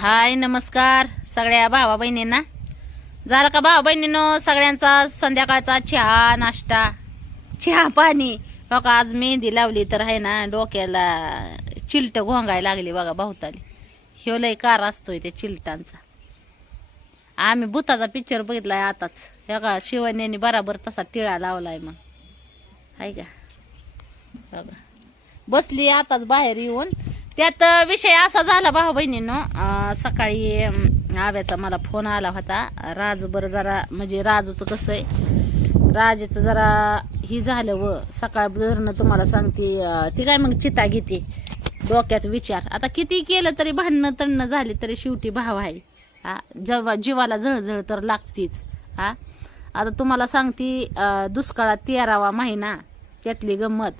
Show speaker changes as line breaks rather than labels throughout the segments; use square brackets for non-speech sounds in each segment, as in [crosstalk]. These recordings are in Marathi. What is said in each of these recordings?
हाय नमस्कार सगळ्या भावा बहिणींना. झालं का भावा बहिणीनं सगळ्यांचा संध्याकाळचा चहा नाश्ता? चहा पाणी. बघा आज मेहंदी लावली तर आहे ना डोक्याला चिलट घोंगायला लागली बघा भाऊताली. ह्यो लय कार असतोय त्या चिलटांचा. आम्ही भूताचा पिक्चर बघितलाय आताच. हे का शिवण्याने बराबर तसा टिळा लावलाय मग. आहे का? बघा. बसली आताच बाहेर येऊन. त्यात विषय असा झाला भाऊ बहिणीनं सकाळी आव्याचा मला फोन आला होता. राजू बरं जरा म्हणजे राजूचं कसं आहे? राजेचं जरा ही झालं व सकाळ धरणं तुम्हाला सांगते. ती काय मग चिता घेते. डोक्यात विचार. आता किती केलं तरी भांडणं तणणं झाली तरी शेवटी भाव आहे. हा जेव्हा जीवाला झळझळ तर लागतीच. हा आता तुम्हाला सांगते दुष्काळात तेरावा महिना त्यातली गंमत.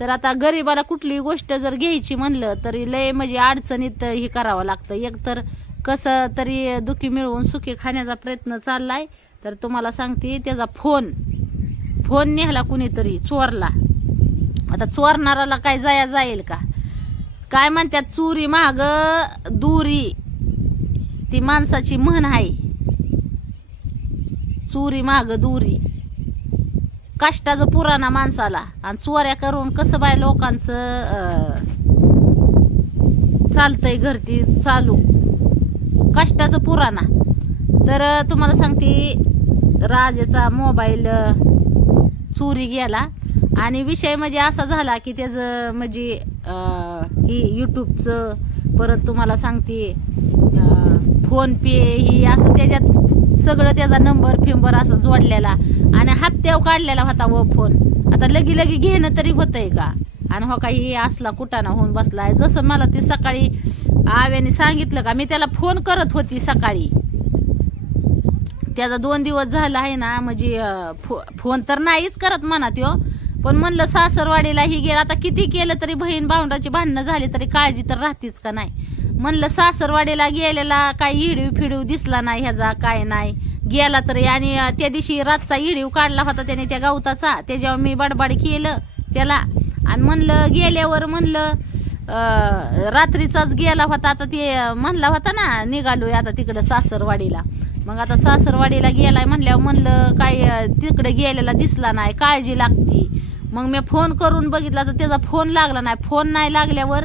तर आता गरिबाला कुठली गोष्ट जर घ्यायची म्हणलं तरी लय म्हणजे अडचणीत हे करावं लागतं. एकतर कसं तरी दुखी मिळवून सुखी खाण्याचा प्रयत्न चाललाय तर तुम्हाला सांगते त्याचा फोन फोन नेहला कुणीतरी चोरला. आता चोरणाराला काय जाया जाईल का? काय म्हणतात चोरी महाग दुरी. ती माणसाची म्हण आहे. चोरी महाग दुरी. कष्टाचं पुराणा माणसाला. आणि चोऱ्या करून कसं बाय लोकांचं चालतंय घरती चालू. कष्टाचं पुराणा. तर तुम्हाला सांगते राजेचा मोबाईल चोरी गेला. आणि विषय म्हणजे असा झाला की त्याचं म्हणजे ही यूट्यूबचं परत तुम्हाला सांगते फोनपे ही असं त्याच्यात सगळं त्याचा नंबर फिंबर असं जोडलेला. आणि हप्त्यावर काढलेला होता व फोन आता लगी लगी घेणं तरी होतंय का? आणि हो काही असला कुटाणा होऊन बसलाय. जसं मला ती सकाळी आव्याने सांगितलं का मी त्याला फोन करत होती सकाळी. त्याचा दोन दिवस झाला आहे ना म्हणजे फो फोन तर नाहीच करत म्हणा त्यो पण म्हणलं सासरवाडीला ही गेलं. आता किती केलं तरी बहीण भावंडाची भांडणं झाली तरी काळजी तर राहतीच का नाही? म्हणलं सासरवाडीला गेलेला काही इडीव फिडीव दिसला नाही ह्याचा काय नाही. गेला तरी आणि त्या दिवशी रातचा इडीव काढला होता त्याने त्या गवताचा. त्याच्यावर मी बडबड केलं त्याला आणि म्हणलं गेल्यावर म्हणलं रात्रीचाच गेला होता. आता ते म्हणला होता ना निघालोय आता तिकडं सासरवाडीला. मग आता सासरवाडीला गेलाय म्हणल्यावर म्हणलं काय तिकडे गेलेला दिसला नाही काळजी लागती. मग मी फोन करून बघितला तर त्याचा फोन लागला नाही. फोन नाही लागल्यावर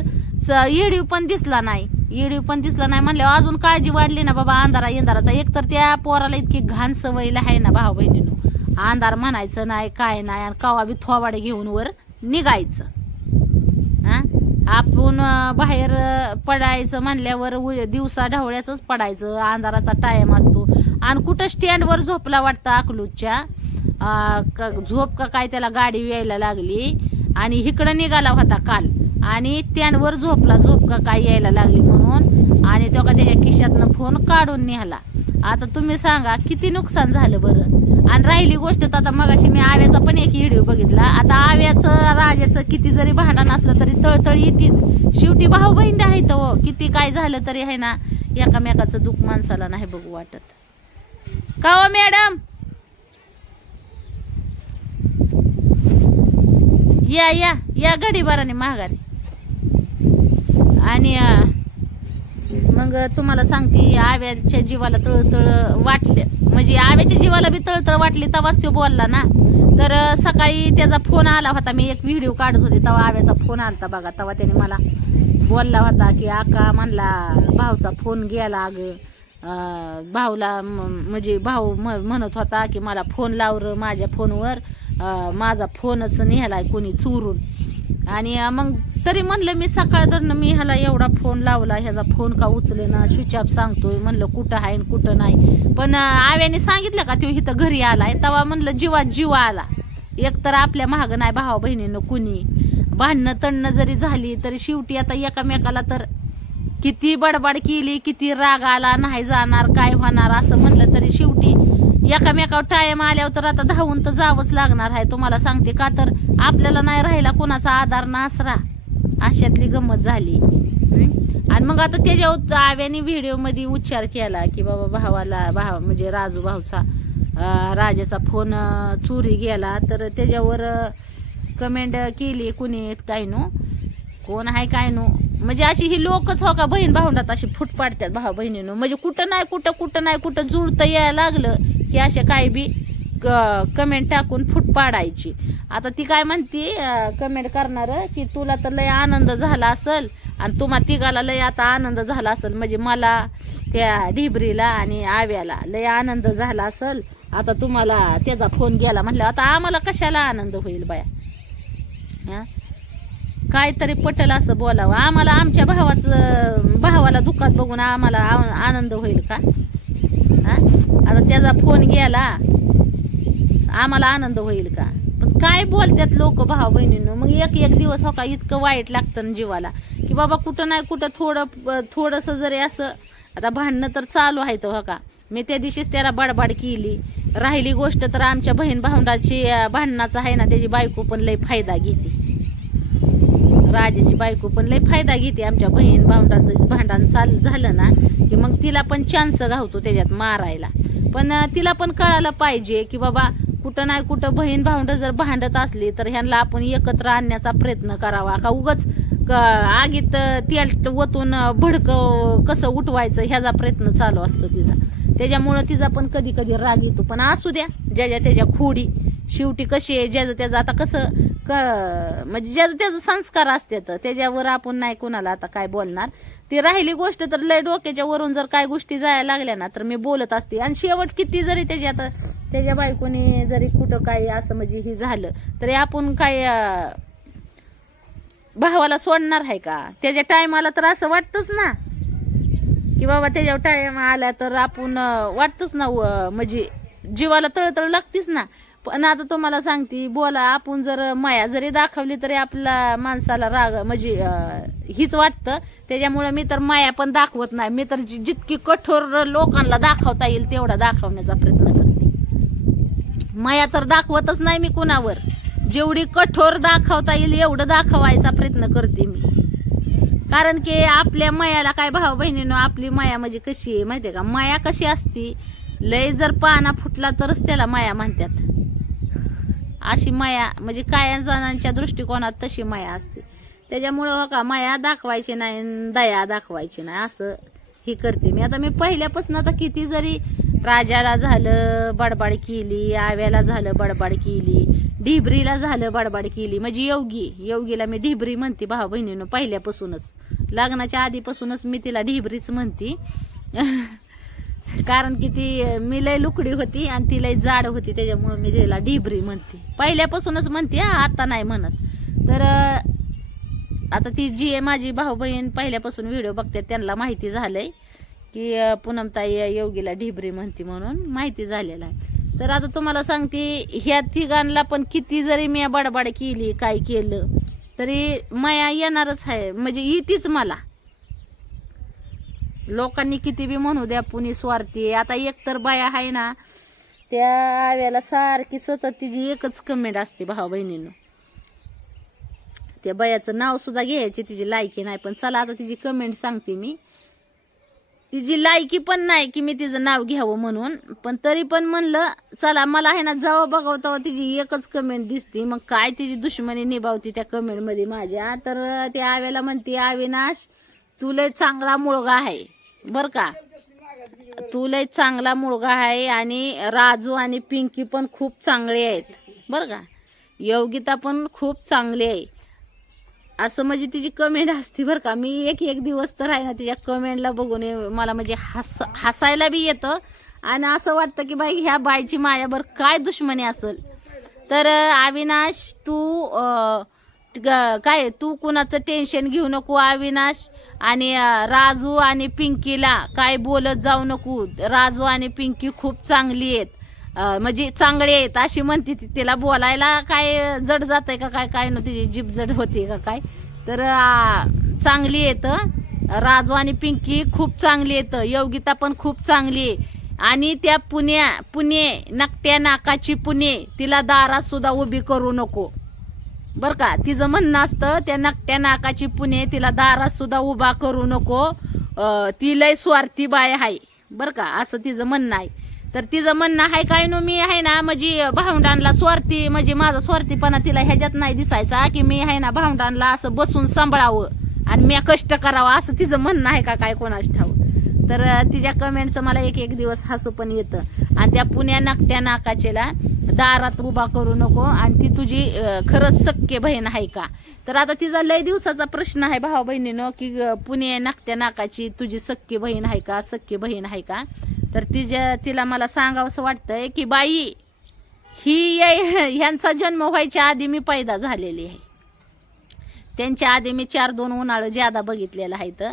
येडीव पण दिसला नाही. येडी पण दिसला नाही म्हणल्यावर अजून काळजी वाढली ना बाबा अंधारा इंधाराचा. एक तर त्या पोराला इतकी घाण सवयीला आहे ना भाऊ बहिणीनं. अंधार म्हणायचं नाही काय नाही आणि कवा बी थोवाडे घेऊन वर निघायचं. हा? आपण बाहेर पडायचं म्हणल्यावर उ- दिवसा ढवळ्याचंच पडायचं अंधाराचा टाईम असतो. आणि कुठं स्टँडवर झोपला वाटतं अकलूजच्या? झोप का काय त्याला गाडी यायला लागली? आणि इकडं निघाला होता काल. आणि स्टँडवर झोपला. झोप का काय यायला लागली म्हणून. आणि तो का त्याच्या खिशातनं फोन काढून निघाला आता तुम्ही सांगा किती नुकसान झालं बरं? आणि राहिली गोष्ट तर आता मगाशी मी आव्याचा पण एक व्हिडिओ बघितला. आता आव्याचं राजाचं किती जरी भांडण असलं तरी तळतळ येतीच. शेवटी भाऊ बहीण आहे तो. किती काय झालं तरी आहे ना एकामेकाचं दुःख माणसाला नाही बघू वाटत. का हो मॅडम? या या या गडी बाराने महागारी आणि मग तुम्हाला सांगते आव्याच्या जीवाला तळतळ वाटले म्हणजे आव्याच्या जीवाला बी तळतळ वाटली तेव्हाच तो बोलला ना. तर सकाळी त्याचा फोन आला होता. मी एक व्हिडिओ काढत होते. तेव्हा आव्याचा फोन आला बघा. तेव्हा त्याने मला बोलला होता की आका म्हणला भाऊचा फोन गेला अग. भाऊला म्हणजे भाऊ म्हणत होता की मला फोन लावर माझ्या फोनवर. माझा फोनच नेहलाय कोणी चोरून. आणि मग तरी म्हणलं मी सकाळ धरणं मी ह्याला एवढा फोन लावला ह्याचा फोन का उचले ना स्विच ऑफ सांगतोय म्हणलं कुठं आहे आणि कुठं नाही. पण आव्याने सांगितलं का तो इथं घरी आलाय तेव्हा म्हणलं जीवा जीव आला. एक तर आपल्या महाग नाही भावा बहिणीनं कुणी. भांडणं तणणं जरी झाली तरी शेवटी आता एकामेकाला तर किती बडबड केली किती राग आला नाही जाणार काय होणार असं म्हणलं तरी शेवटी एकामेकावर टायम आल्यावर तर आता धावून तर जावंच लागणार आहे. तुम्हाला सांगते का तर आपल्याला नाही राहिला कोणाचा आधार नासरा. अशातली गंमत झाली. आणि मग आता त्याच्यावर आव्याने व्हिडिओमध्ये उच्चार केला की बाबा भावाला भाव म्हणजे राजू भाऊचा राजाचा फोन चोरी गेला तर त्याच्यावर कमेंट केली कुणी काही नो कोण आहे काय नो म्हणजे अशी ही लोकच हो का बहीण भावंडात अशी फुट पाडतात भाऊ बहिणीनं म्हणजे कुठं नाही कुठं कुठं नाही कुठं जुळतं यायला लागलं. की अशा काही बी कमेंट टाकून फुट पाडायची. आता ती काय म्हणती कमेंट करणार की तुला तर लय आनंद झाला असल आणि तुम्हा तिघाला लय आता आनंद झाला असेल. म्हणजे मला त्या ढिबरीला आणि आव्याला लय आनंद झाला असेल. आता तुम्हाला त्याचा फोन गेला म्हटलं आता आम्हाला कशाला आनंद होईल बाया? काहीतरी पटल असं बोलावं. आम्हाला आमच्या भावाचं भावाला दुःखात बघून आम्हाला आनंद होईल का? आता त्याचा फोन गेला आम्हाला आनंद होईल का? पण काय बोलतात लोक भाऊ बहिणींनो? मग एक एक दिवस हो का इतकं वाईट लागतं ना जीवाला की बाबा कुठं नाही कुठं थोडं थोडंसं जरी असं आता भांडणं तर चालू आहे हो का? मी त्या दिवशीच त्याला बडबाड केली. राहिली गोष्ट तर आमच्या बहीण भावंडाची भांडणाचं आहे ना त्याची बायको पण लय फायदा घेते. राजाची बायको पण लय फायदा घेते आमच्या बहीण भावंडाचं. भांडण चाल झालं ना की मग तिला पण चान्स गावतो त्याच्यात मारायला. पण तिला पण कळायला पाहिजे की बाबा कुठं नाही कुठं बहीण भावंड जर भांडत असली तर ह्यांना आपण एकत्र आणण्याचा प्रयत्न करावा. का उगच क- आगीत तेल वतून भडकं कसं उठवायचं ह्याचा प्रयत्न चालू असतो तिचा. त्याच्यामुळं तिचा पण कधी कधी राग येतो. पण असू द्या ज्याच्या त्याच्या खोडी शेवटी कशी आहे ज्याचं त्याचं आता कसं क म्हणजे ज्याचं त्याचं संस्कार असतात त्याच्यावर आपण नाही कोणाला आता काय बोलणार. ती राहिली गोष्ट तर लय डोक्याच्या वरून जर काय गोष्टी जायला लागल्या ना तर मी बोलत असते. आणि शेवट किती जरी त्याच्यात त्याच्या बायकोने जरी कुठं काही असं म्हणजे हे झालं तरी आपण काय भावाला सोडणार आहे का? त्याच्या टायमाला तर असं वाटतच ना. की बाबा त्याच्यावर टाइम आला तर आपण वाटतच ना म्हणजे जीवाला तळतळ लागतीच ना. पण आता तुम्हाला सांगते बोला आपण जर माया जरी दाखवली तरी आपल्या माणसाला राग म्हणजे हीच वाटतं. त्याच्यामुळे मी तर माया पण दाखवत नाही. मी तर जितकी कठोर लोकांना दाखवता येईल तेवढा दाखवण्याचा प्रयत्न करते. माया तर दाखवतच नाही मी कुणावर. जेवढी कठोर दाखवता येईल एवढं दाखवायचा प्रयत्न करते मी. कारण की आपल्या मायाला काय भाऊ बहिणीनं आपली माया म्हणजे कशी आहे माहितीये का? माया कशी असती? लय जर पाना फुटला तरच त्याला माया म्हणतात. अशी माया म्हणजे काय जणांच्या दृष्टिकोनात तशी माया असते. त्याच्यामुळं हो का माया दाखवायची नाही दया दाखवायची नाही असं ही करते मी. आता मी पहिल्यापासून आता किती जरी राजाला झालं बडबड केली आव्याला झालं बडबड केली ढिबरीला झालं बडबड केली म्हणजे योगी योगीला मी ढिबरी म्हणते भाऊ बहिणीनं पहिल्यापासूनच. लग्नाच्या आधीपासूनच मी तिला ढिबरीच म्हणते. [laughs] कारण की ती मी लय लुकडी होती आणि ती लय जाड होती त्याच्यामुळं मी तिला ढिबरी म्हणते. पहिल्यापासूनच म्हणते आता नाही म्हणत. तर आता ती जी आहे माझी भाऊ बहीण पहिल्यापासून व्हिडिओ बघते त्यांना माहिती झालंय की पूनमताई योगीला ढिबरी म्हणते म्हणून माहिती झालेलं आहे. तर आता तुम्हाला सांगते ह्या तिघांना पण किती जरी मी बडबड केली काय केलं तरी माया येणारच आहे. म्हणजे येतीच मला. लोकांनी किती बी म्हणू द्या पुणे स्वार्थी आता एक तर बाया आहे ना त्या आव्याला सारखी सतत तिची एकच कमेंट असते भाऊ बहिणीनं. त्या बायाचं नाव सुद्धा घ्यायची तिची लायकी नाही पण चला आता तिची कमेंट सांगते मी. तिची लायकी पण नाही की मी तिचं नाव घ्यावं म्हणून पण तरी पण म्हणलं चला मला आहे ना जावं बघावं तेव्हा तिची एकच कमेंट दिसते. मग काय तिची दुश्मनी निभावती त्या कमेंटमध्ये माझ्या? तर त्या आव्याला म्हणते अविनाश तू लय चांगला मुलगा आहे बर का? तू लय चांगला मुलगा आहे आणि राजू आणि पिंकी पण खूप चांगले आहेत बर का? योगिता पण खूप चांगली आहे. असं म्हणजे तिची कमेंट असते बरं का? मी एक एक दिवस तर आहे ना तिच्या कमेंटला बघून मला म्हणजे हस हसायला बी येतं. आणि असं वाटतं की बाई ह्या बाईची माझ्यावर काय दुश्मनी असेल? तर अविनाश तू ग- काय तू कुणाचं टेन्शन घेऊ नको अविनाश. आणि राजू आणि पिंकीला काय बोलत जाऊ नको. राजू आणि पिंकी खूप चांगली आहेत. म्हणजे चांगले आहेत अशी म्हणते ती. तिला बोलायला काय जड जात आहे का काय काय न तिची जीप जड होते का काय. तर चांगली आहेत. राजू आणि पिंकी खूप चांगली आहेत. योगिता पण खूप चांगली आहे. आणि त्या पुण्या पुणे नकट्या नाकाची पुणे तिला दारात सुद्धा उभी करू नको. बर का? तिचं म्हणणं असतं त्या नाकट्या नाकाची पुणे तिला दारात सुद्धा उभा करू नको. ती लय स्वार्थी बाय आहे बर का? असं तिचं म्हणणं आहे. तर तिचं म्हणणं आहे काय नो मी आहे ना म्हणजे भावंडांना स्वार्थी म्हणजे माझा स्वार्थीपणा तिला ह्याच्यात नाही दिसायचा की मी आहे ना भावंडांना असं बसून सांभाळावं आणि मी कष्ट करावं असं तिचं म्हणणं आहे का काय कोणाच ठाव तर तिच्या कमेंटचं मला एक एक दिवस हसू पण येतं. आणि त्या पुण्या नाकट्या नाकाचेला दारात उभा करू नको आणि ती तुझी खरंच सक्के बहीण आहे का? तर आता तिचा लय दिवसाचा प्रश्न आहे भावा बहिणीनं की पुणे नाकट्या नाकाची तुझी सक्की बहीण आहे का? सक्की बहीण आहे का? तर तिच्या तिला मला सांगावंसं वाटतंय की बाई ही या- ह्यांचा जन्म व्हायच्या आधी मी पैदा झालेली आहे. त्यांच्या आधी मी चार दोन उन्हाळं ज्यादा बघितलेलं आहेत तर.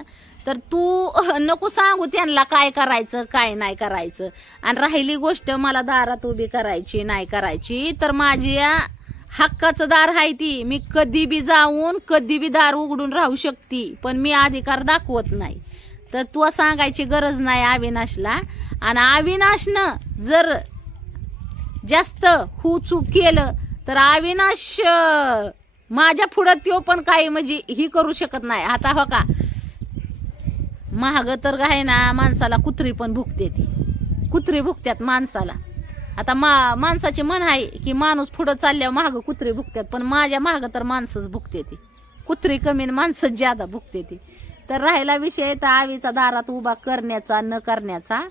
तर तू [laughs] नको सांगू त्यांना काय करायचं काय नाही करायचं. आणि राहिली गोष्ट मला दारात उभी करायची नाही करायची. तर माझी या हक्काचं दार आहे ती. मी कधी बी जाऊन कधी बी दार उघडून राहू शकते पण मी अधिकार दाखवत नाही. तर तू सांगायची गरज नाही अविनाशला. आणि अविनाशनं जर जास्त हू चूक केलं तर अविनाश माझ्या पुढं त्यो पण काही म्हणजे ही करू शकत नाही. आता हो का महाग तर आहे ना माणसाला कुत्री पण भुकते ती. कुत्री भुकत्यात माणसाला. आता मा माणसाचे मन आहे की माणूस पुढं चालल्यावर महाग कुत्री भुकत्यात पण माझ्या महाग तर माणसंच भुकते ती. कुत्री कमी माणसंच ज्यादा भुकते ती. तर राहिला विषय तर आवीचा दारात उभा करण्याचा न करण्याचा.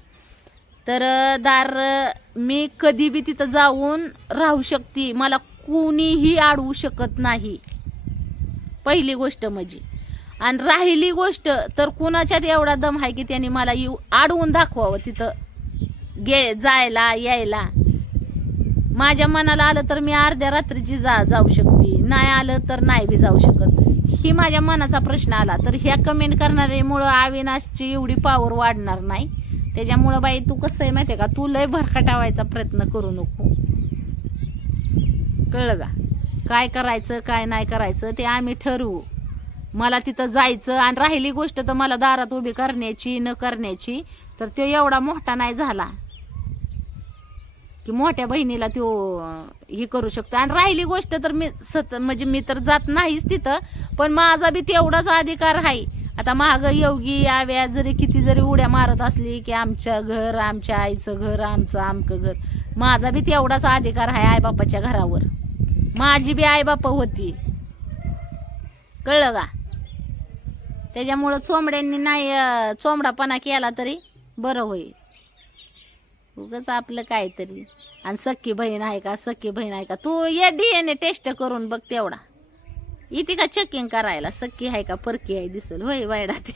तर दार मी कधी बी तिथं जाऊन राहू शकते. मला कुणीही अडवू शकत नाही. पहिली गोष्ट म्हणजे. आणि राहिली गोष्ट तर कुणाच्यात एवढा दम आहे की त्यांनी मला येऊ आडवून दाखवावं तिथं? गे जायला यायला. माझ्या मनाला आलं तर मी अर्ध्या रात्रीची जा जाऊ शकते. नाही आलं तर नाही बी जाऊ शकत. ही माझ्या मनाचा प्रश्न आला. तर ह्या कमेंट करणाऱ्यामुळं अविनाशची एवढी पावर वाढणार नाही. त्याच्यामुळं बाई तू कसं आहे माहितीये का? तू लय भरकटावायचा प्रयत्न करू नको. कळलं का? काय करायचं काय नाही करायचं ते आम्ही ठरवू. मला तिथं जायचं आणि राहिली गोष्ट तर मला दारात उभी करण्याची न करण्याची. तर तो एवढा मोठा नाही झाला. की मोठ्या बहिणीला तो हे करू शकतो. आणि राहिली गोष्ट तर मी सत म्हणजे मी तर जात नाहीच तिथं पण माझा बी तेवढाच अधिकार आहे. आता माग योगी आव्या जरी किती जरी उड्या मारत असली की आमच्या घर आमच्या आईचं घर आमचं आमकं घर. माझा बी तेवढाच अधिकार आहे आईबापाच्या घरावर. माझी बी आईबाप होती. कळलं का? त्याच्यामुळं चोंबड्यांनी नाही चोंबडापणा केला तरी बरं होईल. उगच आपलं काहीतरी. आणि सख्खी बहीण आहे का सख्खी बहीण आहे का? तू ये डीएनए टेस्ट करून बघ तेवढा. इथे का चेकिंग करायला? सख्खी आहे का परकी आहे? दिसल. होय वायडा ते.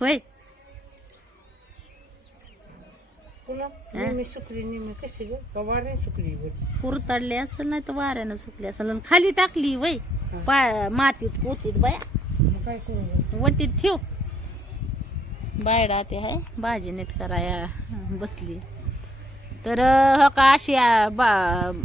होय. कुरतडले असेल नाही तर वाऱ्यानं सुकली असेल. खाली टाकली वय. पा मातीत पोतीत बाया.
मग काय करू बरं?
वटीत ठेव. बायडा ते आहे भाजी नीट कराया बसली. तर अं, हो का अशी बा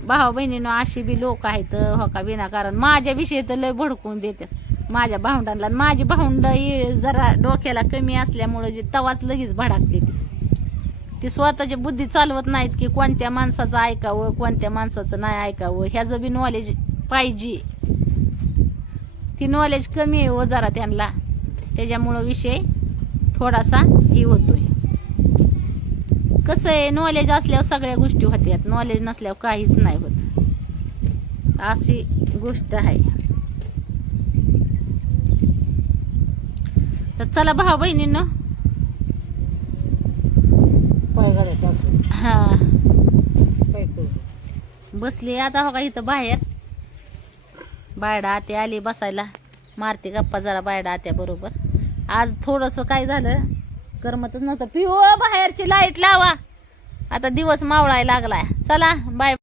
भावा बहिणीनं अशी बी लोक आहेत हो का विनाकारण माझ्या विषयी तर लय भडकून देतात माझ्या भावंडांना आणि माझी भावंड ही जरा डोक्याला कमी असल्यामुळे जे तवाच लगेच भडाकते ती. स्वतःची बुद्धी चालवत नाहीत की कोणत्या माणसाचं ऐकावं कोणत्या माणसाचं नाही ऐकावं. ह्याचं बी नॉलेज पाहिजे. ती नॉलेज कमी आहे हो जरा त्यांना. त्याच्यामुळं विषय थोडासा हे होतोय. कसं आहे नॉलेज असल्यावर सगळ्या गोष्टी होत्यात. नॉलेज नसल्यावर काहीच नाही होत. अशी गोष्ट आहे. तर चला भाऊ बहिणींनो. हा. बसली आता हो का इथं बाहेर. बायडा आत्या आली बसायला. मारते गप्पा जरा बायडा आत्या बरोबर. आज थोडंसं काय झालं? करमतच नव्हतं. पिओ बाहेरची लाइट लावा. आता दिवस मावळाय लागलाय. चला बाय